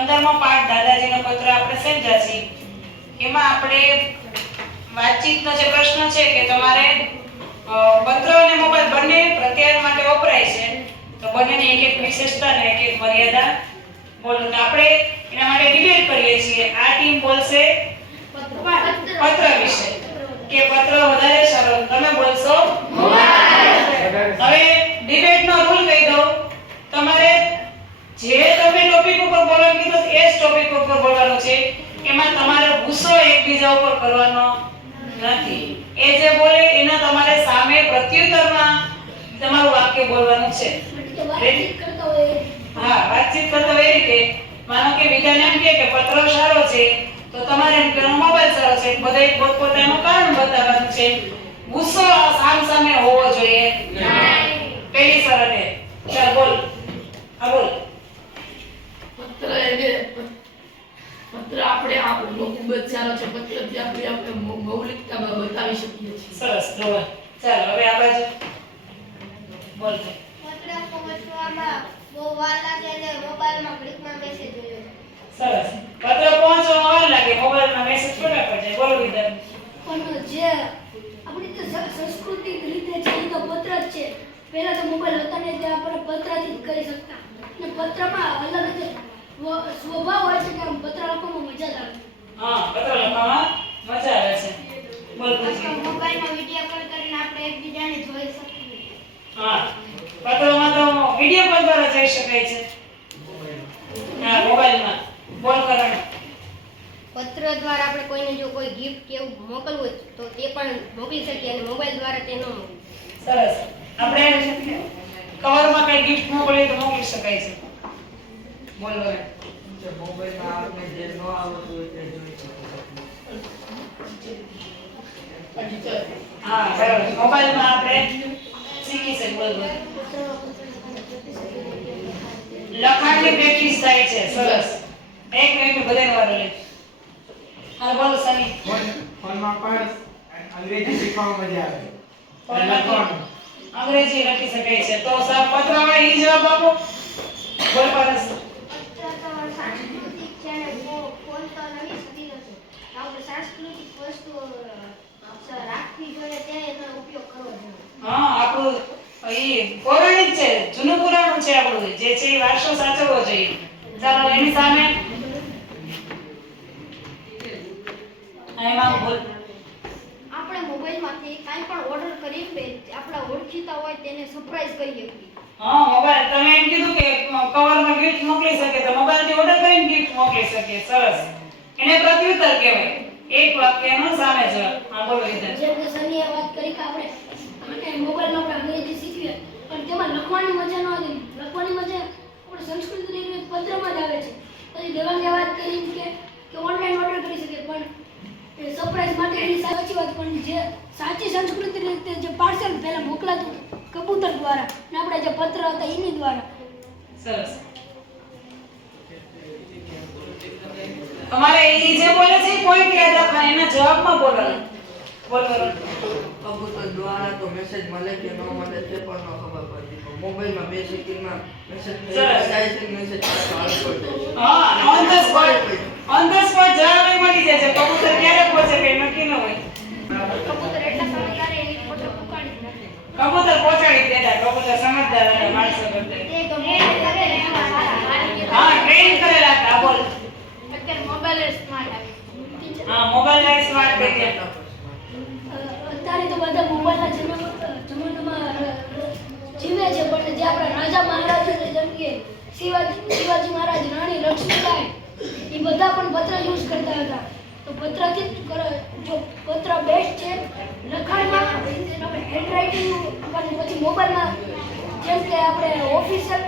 પંદરમો પાઠ દાદાજીનો પત્ર આપણે સમજ્યા છીએ એમાં આપણે વાતચીતનો જે પ્રશ્ન છે કે તમારે પત્ર અને મોબાઈલ બંને પ્રત્યાયન માટે વપરાય છે. તો બંનેની એક એક વિશેષતા અને એક એક મર્યાદા બોલો. તો આપણે એના માટે ડિબેટ કરીએ છીએ. આ ટીમ બોલશે પત્ર. વિશે. કે પત્ર વધારે સરળ તમે બોલશો હવે ડિબેટનો રૂલ કહી દઉં તમારે જે તમે ટોપિક ઉપર બોલવાનું કીધું એ જ ટોપિક ઉપર બોલવાનું છે એમાં તમારે ગુસ્સો એકબીજા ઉપર કરવાનો નથી. એ જે બોલે એના તમારે સામે પ્રત્યુત્તરમાં તમારું વાક્ય બોલવાનું છે. હા વાતચીત કરતો એ રીતે. માનો કે બીજાને એમ કે પત્ર સારો છે તો તમારે એમ કે મોબાઈલ સારો છે. બધા એક પોતપોતાનું કારણ બતાવવાનું છે. ગુસ્સો સામ સામે હોવો જોઈએ. પેલી શરતે ચાલ બોલ. હા બોલ. પત્ર પત્ર આપણે આ ખૂબ જ સારો છે પત્રથી આપણે આપણે મૌલિકતા બતાવી શકીએ છીએ. સરસ ધ્રુવ ચાલો હવે આ બાજુ. બોલ પત્ર પહોંચવામાં બહુ વાર લાગે એટલે મોબાઈલમાં ક્લિકમાં મેસેજ જોયો સરસ. પત્ર પહોંચવામાં વાર લાગે મોબાઈલમાં મેસેજ ફટાફટ જાય બોલ વિધાન પણ જે આપણી તો સંસ્કૃતિક રીતે છે એ તો પત્ર જ છે. પહેલા તો મોબાઈલ હતા ને ત્યાં આપણે પત્રથી જ કરી શકતા. અને પત્રમાં અલગ જ સ્વ- સ્વભાવ હોય છે કે આમ પત્ર લખવામાં મજા આવે. હા પત્ર લખવામાં મજા આવે છે. બોલ મોબાઈલમાં વીડિયો કોલ કરીને આપણે એકબીજાને જોઈ શકીએ. હા પત્રમાં તો વિડિયો કોલ દ્વારા જઈ શકાય છે. હા મોબાઈલમાં. બોલ કરણ. પત્ર દ્વારા આપણે કોઈને જો કોઈ ગિફ્ટ કે એવું મોકલવું હોય તો તે પણ મોકલી શકીએ અને મોબાઈલ દ્વારા તે ન મોકલી સરસ. આપણે કવરમાં કઈ ગિફ્ટ મોકલીએ તો મોકલી શકાય છે. બોલ મોબાઈલમાં આપણે જે ન આવડતું હોય તે જોઈ શકો હા બરાબર. મોબાઈલમાં આપણે શીખી શકીએ બોલ લખાણની પ્રેક્ટિસ થાય છે સરસ. એક મિનિટ બધાને વારો લે હા બોલો સની. ફોનમાં પણ અંગ્રેજી શીખવામાં મજા આવે. લખવાનું. અંગ્રેજી લખી શકાય છે. તો સર પત્રમાં ઈ જવાબ આપો. બોલ પરસ પત્ર તો સાંસ્કૃતિક છે અને ફો- ફોન તો નવી સદીનો છે આપણે સાંસ્કૃતિક વસ્તુ અ, રાખવી જોઈએ તે એનો ઉપયોગ કરવો જોઈએ હા આપણું ઈ પૌરાણિક છે જૂનું પુરાણું છે આપણું. જે છે એ વારસો સાચવવો જોઈએ. ચાલો એની સામે. એમાં બોલ આપણે મોબાઈલમાંથી કાંઈ પણ ઓર્ડર કરીને આપણા ઓળખીતા હોય તેને સરપ્રાઈઝ કરીએ. હા મોબાઈલ. તમે એમ કીધું કે કવરમાં ગિફ્ટ મોકલી શકે તો મોબાઈલથી ઓર્ડર કરીને ગિફ્ટ મોકલી શકે સરસ. એને પ્રત્યુત્તર કહેવાય. એક વાક્યનો સામે જવાબ હા બોલો રીતે જેમ કે સનીએ વાત કરી કે આપણે મોબાઈલમાં આપણે અંગ્રેજી શીખીએ. પણ તેમાં લખવાની મજા ન આવતી લખવાની મજા આપણે સંસ્કૃત રીતે પત્રમાં જ આવે છે. પછી દેવાંગે વાત કરી કે કે ઓનલાઈન ઓર્ડર કરી શકે પણ એ સરપ્રાઈઝ માટે એની સાચી વાત પણ જે સાચી સંસ્કૃતિ રીતે જે પાર્સલ પહેલાં મોકલાતું કબૂતર દ્વારા ને આપણે જે પત્ર હતા એની દ્વારા. સરસ. તમારે એ જે બોલે છે કોઈ યાદ રાખવાના એના જવાબમાં બોલવાનું બોલ. કબૂતર દ્વારા તો મેસેજ મળે કે ન મળે તે પણ ન પણ મોબાઈલમાં બે સેકન્ડમાં મેસેજ સરસ. જાય છે મેસેજ હા on the spot on the spot જરા મળી જાય છે. કબૂતર ક્યારે પહોંચે કઈ નક્કી ન હોય. કબૂતર એટલા સમજદાર એની ફોટો ઉપાડી જ નથી. કબૂતર પહોંચાડી દેતા કબૂતર સમજદાર અને માણસો કરતા હા ટ્રેન કરેલા હતા બોલ. અત્યારે મોબાઈલ સ્માર્ટ આવી હા મોબાઈલ સ્માર્ટ કરી રાજા મહારાજાને શિવાજી શિવાજી મહારાજ રાણી લક્ષ્મીબાઈ એ બધા પણ પત્ર યુઝ કરતા હતા. તો પત્રથી જ કરો- જો પત્ર બેસ્ટ છે લખાણમાં તમે હેન્ડરાઇટિંગ અને પછી મોબાઈલમાં જેમ કે આપણે ઓફિસર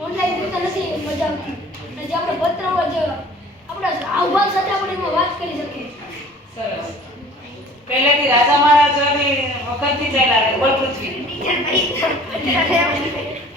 ઓનલાઈન રીતે નથી મજા આવતી અને જે આપણે પત્ર હોય જે આપણા આહવાન સાથે આપણે એમાં વાત કરી શકીએ. સરસ. પહેલેથી રાજા મહારાજાની વખતથી ચાલ્યા બોલ પૃથ્વી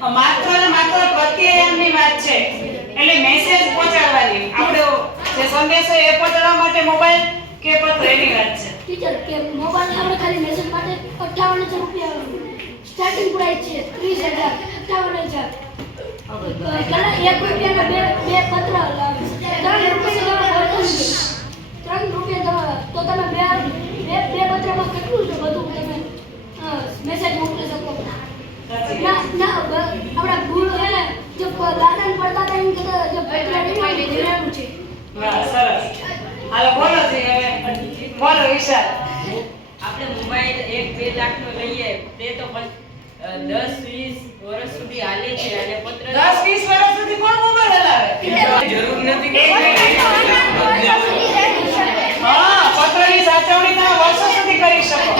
માત્ર ને માત્ર પ્રત્યયનની વાત છે. એટલે મેસેજ પહોંચાડવાની. આપણે જે સંદેશો એ પહોંચાડવા માટે મોબાઈલ કે પત્ર એની વાત છે. ટીચર કે મોબાઈલ આપણે ખાલી મેસેજ માટે અઠ્ઠાવન હજાર રૂપિયા સ્ટાર્ટિંગ પ્રાઇસ છે ત્રીસ હજાર અઠ્ઠાવન હજાર. કલા એક રૂપિયાના બે બે પત્ર લાવે. ત્રણ રૂપિયા ત્રણ રૂપિયા તો તમે બે બે બે પત્રમાં કેટલું છે બધું તમે મેસેજ મોકલી શકો. ના ના આપણા ભૂલ હે ને જે પ- પડતા હતા એમ કહેતા જે પત્ર નહીં હોય, એ લેવાનું છે વાહ સરસ. હાલો બોલો જી હવે. બોલો વિશાલ. આપણે મોબાઈલ એક બે લાખનો લઈએ તે તો પણ, દસ વીસ વર્ષ સુધી હાલે છે અને પત્ર દસ વીસ વર્ષ સુધી કોણ મોબાઈલ હલાવે? જરૂર નથી એક મિનિટ. હા પત્રની સાચવણી તમે વર્ષો સુધી કરી શકો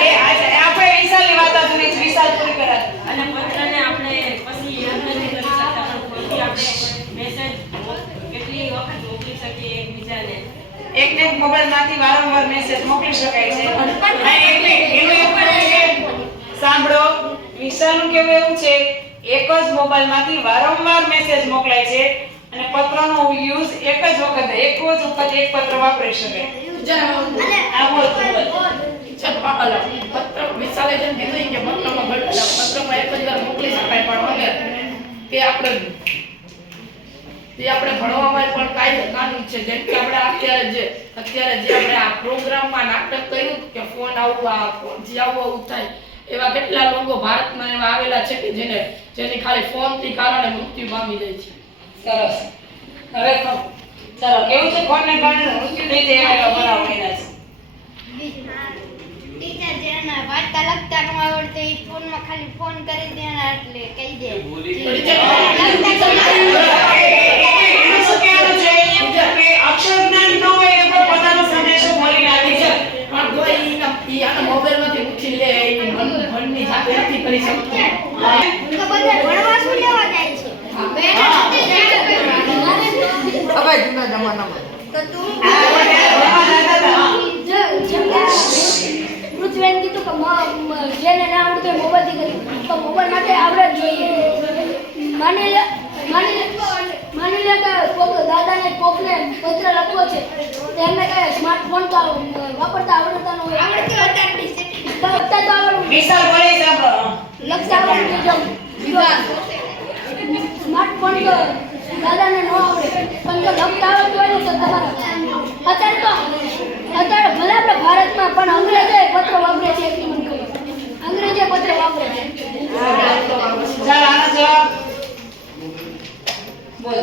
એ આજે આપણે વિશાલની વાત હતું ને વિશાલ પૂરી કરાવી અને પત્રને આપણે પછી એમ નથી કરી શકતા પણ ફોનથી આપણે મેસેજ કેટલી વખત મોકલી શકીએ એકબીજાને એકને એક મોબાઈલમાંથી વારંવાર મેસેજ મોકલી શકાય છે. એટલે એનું કહેવું છે. સાંભળો વિશાલનું કેવું એવું છે એક જ મોબાઈલમાંથી વારંવાર મેસેજ મોકલાય છે અને પત્રનો યુઝ એક જ વખત એક જ વખત એક પત્ર વાપરી શકે. આ બોલ પત્ર વિશાલે જેમ કીધું કે પત્રમાં પત્રમાં એક જ મોકલી શકાય પણ હવે તે આપણે તે આપણે ભણવામાં પણ કાયદો કાનૂન છે. જેમ કે આપણે અત્યારે જે અત્યારે જે આપણે આ પ્રોગ્રામમાં નાટક કર્યું કે ફોન આવું આ ફોન જે આવું આવું થાય એવા કેટલા લોકો ભારતમાં એવા આવેલા છે કે જેને જેની ખાલી ફોનથી કારણે મૃત્યુ પામી જાય છે. સરસ. હવે. ચાલો કેવું છે કોને કારણે મૃત્યુ થઈ જાય એવા બનાવ બન્યા છે. ટીચર જેને વાંચતા લખતા ન આવડતું એ ફોનમાં ખાલી ફોન કરી દેના એટલે કહી દે એનું શું કહેવાનું છે કે અક્ષર જ્ઞાન ન હોય એ પણ પોતાનો સંદેશો બોલીને આપી શકે પણ તો ઈ ઈ આના મોબાઈલમાંથી ઉઠી લે એની મન મનની જાતે નથી કરી શકતો તો બધા ભણવા શું લેવા જાય છે બેઠા નથી જાય. હવે જૂના જમાનામાં તો તું આ બધા ભણવા જતા હતા, હા. જે- જેમ કે પૃથ્વીએ કીધું કે મ- મ- જેને ના આવડતું હોય મોબાઈલથી કરી તો મોબાઈલ માટે આવડે જ જોઈએ માની લે માની લે માની લે કે કોક દાદાને કોકને પત્ર લખવો છે. તેમને કહે સ્માર્ટફોન તો વાપરતા આવડતા ન હોય. આવડતી છે તો આવડવું. વિશાલ ભલે લખતા આવડવું જોઈએ સ્માર્ટફોન તો દાદાને ન આવડે. પણ જો લખતા આવડતું હોય તો તમારે અત્યારે તો અત્યારે ભલે આપણે ભારતમાં પણ અંગ્રેજો પત્ર વાપરે છે એટલી મને ખબર અંગ્રેજો પત્ર વાપરે છે. ચાલ આનો જવાબ. બોલ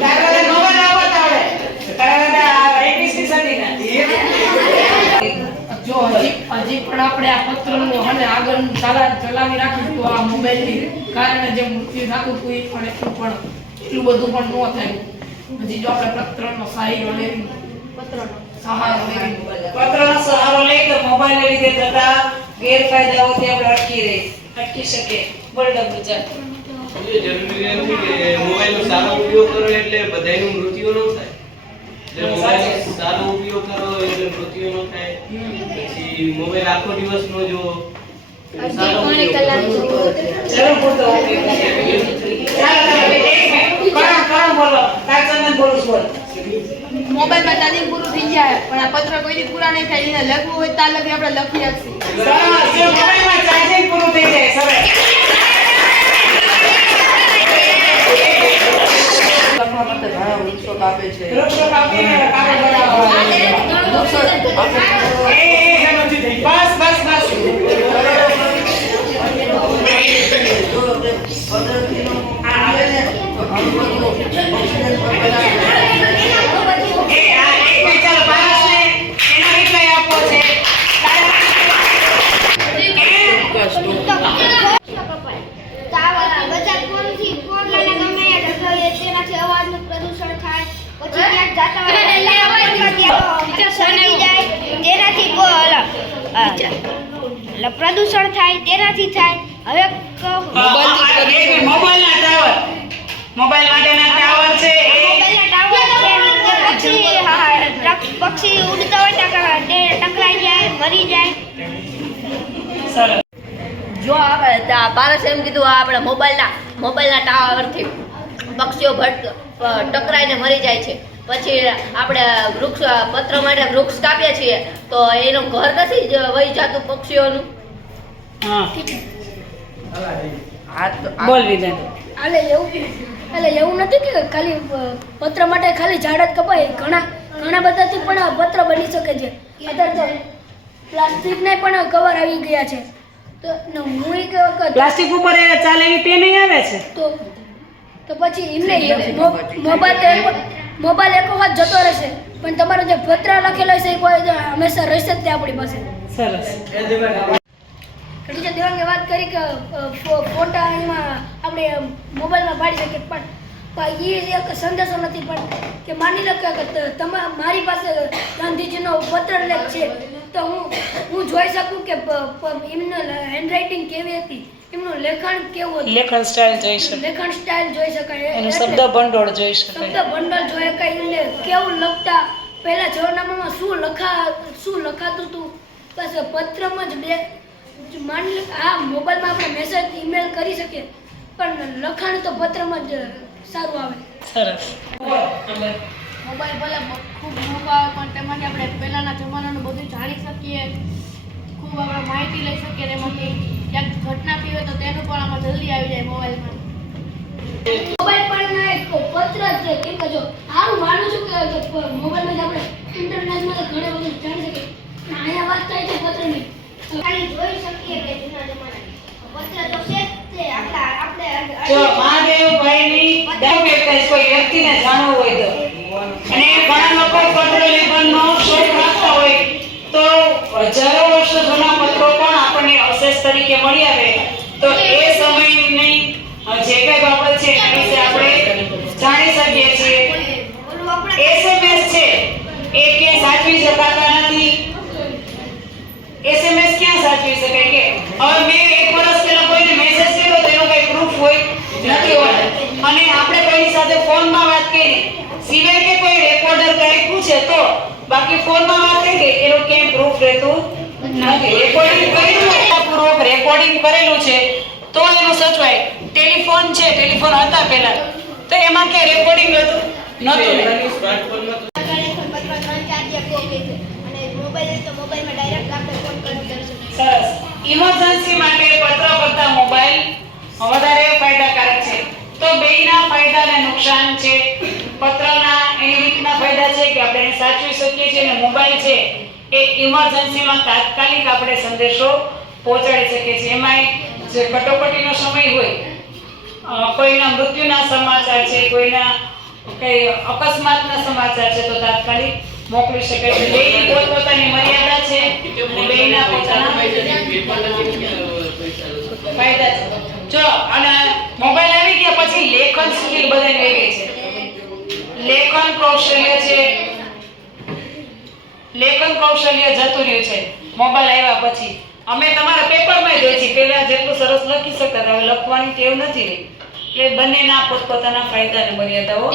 તારા બધા નોવા ના આવડતા આવડે તારા બધા એકવીસમી સદીના જો હજી પણ આપણે આ પત્રનું અને આગળ ચાલા ચલાવી રાખીશું તો આ મોબાઈલની. કારણે જે મૃત્યુ થતું હતું એ પણ એટલું પણ એટલું બધું પણ ન થાય. હજી જો આપણે પત્રનો સહારો લેવી પત્રનો. સહારો લેવી પત્રનો સહારો લઈ તો મોબાઈલને લીધે થતા ગેરફાયદાઓથી આપણે અટકી રહી અટકી શકીએ. બોલ ડબલ ચાલ. જરૂરી નથી કે મોબાઈલનો સારો ઉપયોગ કરો એટલે બધા મૃત્યુ ન થાય. એટલે મોબાઈલ સારો ઉપયોગ કરો એટલે મૃત્યુ ન થાય. પછી મોબાઈલ આખો દિવસ નો જો પૂરું થઈ જાય પણ આ પત્ર કોઈથી પૂરા નહીં થાય એને લખવું હોય ત્યાં લગી આપણે લખી પૂરું થઈ જાય સરસ. કાપે છે. Passa, passa, passa. એટલે પ્રદૂષણ થાય તેનાથી થાય. હવે મોબાઈલ ના ટાવર. મોબાઈલ માટેના ટાવર છે ટાવર છે. પક્ષી હા હા, પક્ષી ઉડતા હોય ટકરાઈ જાય મરી જાય. જો આપણે પારસ એમ કીધું આ આપણે મોબાઈલના મોબાઈલના ટાવરથી પક્ષીઓ ભટ ટકરાઈને મરી જાય છે. પછી આપણે વૃક્ષ પત્ર માટે વૃક્ષ કાપીએ છીએ. તો એનું ઘર નથી જ વહી જતું પક્ષીઓનું? બોલ વિધાન એટલે એવું એટલે એવું નથી કે ખાલી પત્ર માટે ખાલી ઝાડ જ કપાય? ઘણા ઘણા બધાથી પણ પત્ર બની શકે છે. અત્યારે તો પ્લાસ્ટિકને પણ કવર આવી ગયા છે. તો હું એક વખત પ્લાસ્ટિક ઉપર ચાલે એવી પેનિંગ આવે છે? તો તો પછી એમને મોબાઈલ મોબાઈલ એક વખત જતો રહેશે પણ તમારો જે પત્ર લખેલો છે એ કોઈ હંમેશા રહેશે જ તે આપણી પાસે. સરસ. બીજા દેવાંગે વાત કરી કે ફોટા એમાં આપણે મોબાઈલમાં પાડી શકીએ પણ એ એક સંદેશો નથી પણ કે માની લો કે તમા મારી પાસે ગાંધીજીનો પત્રલેખ છે તો હું હું જોઈ શકું કે પ- હેન્ડરાઇટિંગ કેવી હતી? એમનું લેખન કેવું લેખન સ્ટાઇલ જોઈ શકાય. લેખન સ્ટાઇલ જોઈ શકાય. એનું શબ્દ ભંડોળ જોઈ શબ્દ શકાય ભંડોળ જોઈ શકાય. એટલે કેવું લખતા? પહેલા જમાનામાં શું લખા શું લખાતું હતું? બસ પત્રમાં જ બે માની આ મોબાઈલમાં આપણે મેસેજ ઈમેલ કરી શકીએ. પણ લખાણ તો પત્રમાં જ સારું આવે. સરસ. મોબાઈલ ભલે ખૂબ મોંઘો આવે પણ તેમાંથી આપણે પહેલાંના જમાનાનું બધું જાણી શકીએ. ખૂબ આપણે માહિતી લઈ શકીએ તેમાંથી ક્યાંક ઘટના હોય તો તેનું પણ આમાં જલ્દી આવી જાય મોબાઈલમાં. મોબાઈલ પણ ના એક પત્ર છે કેમ કે જો આ હું માનું છું કે મોબાઈલમાં જ આપણે ઇન્ટરનેટમાં ઘણું બધું જાણી શકીએ. પણ અહીંયા વાત થાય છે પત્રની. ખાલી જોઈ શકીએ કે જૂના જમાના પત્ર તો છે તે આપણા આપણે જો મહાદેવભાઈની દરેક વ્યક્તિ કોઈ વ્યક્તિને જાણવું હોય તો. અને ઘણા લોકો પત્ર લેખનનો શોખ રાખતા હોય. તો હજારો વર્ષો જૂના પત્રો પણ આપણને અવશેષ તરીકે મળી આવે તો એ સમયની જે કઈ બાબત છે એના વિશે આપણે જાણી શકીએ છીએ. એસએમએસ છે. એ ક્યાં સાચવી શકાતા નથી. એસએમએસ ક્યાં સાચવી શકાય કે? હવે મેં એક વર્ષ પહેલા કોઈને મેસેજ કર્યો તો એનો કઈ પ્રૂફ હોય નથી હોતો. અને આપણે કોઈની સાથે ફોનમાં વાત કરી. સિવાય કે કોઈ રેકોર્ડર કંઈ પૂછે તો બાકી ફોનમાં વાત કરી કે એનો કેમ પ્રૂફ રહેતું નથી. રેકોર્ડિંગ કરેલું પૂર્વક રેકોર્ડિંગ કરેલું છે. તો એનું સચવાય. ટેલિફોન છે ટેલિફોન હતા પહેલા. તો એમાં કે રેકોર્ડિંગ હતું? નહોતું. સરસ. ઇમરજન્સી માટે પત્ર કરતા મોબાઈલ વધારે ફાયદાકારક છે. તો બેયના ફાયદા અને નુકસાન છે. પત્રના એની રીતના ફાયદા છે કે આપણે એને સાચવી શકીએ છીએ અને મોબાઈલ છે એ ઇમરજન્સીમાં તાત્કાલિક આપણે સંદેશો પહોંચાડી શકીએ છીએ. એમાંય જે કટોકટીનો સમય હોય કોઈના મૃત્યુના સમાચાર છે, કોઈના કઈ અકસ્માતના સમાચાર છે, તો તાત્કાલિક મોકલી શકે છે. બે પોતપોતાની મર્યાદા છે બેયના પોતાના ફાયદા છે. જો, અને મોબાઈલ આવી ગયા, પછી લેખન સ્કિલ બધાને આવી ગઈ છે. લેખન કૌશલ્ય છે. લેખન કૌશલ્ય જતું રહ્યું છે. મોબાઈલ આવ્યા પછી. અમે તમારા પેપરમાં જોઈ છીએ. પહેલા જેટલું સરસ લખી શકતા હવે લખવાની ટેવ નથી રહી. એટલે બંનેના પોતપોતાના ફાયદા અને મર્યાદાઓ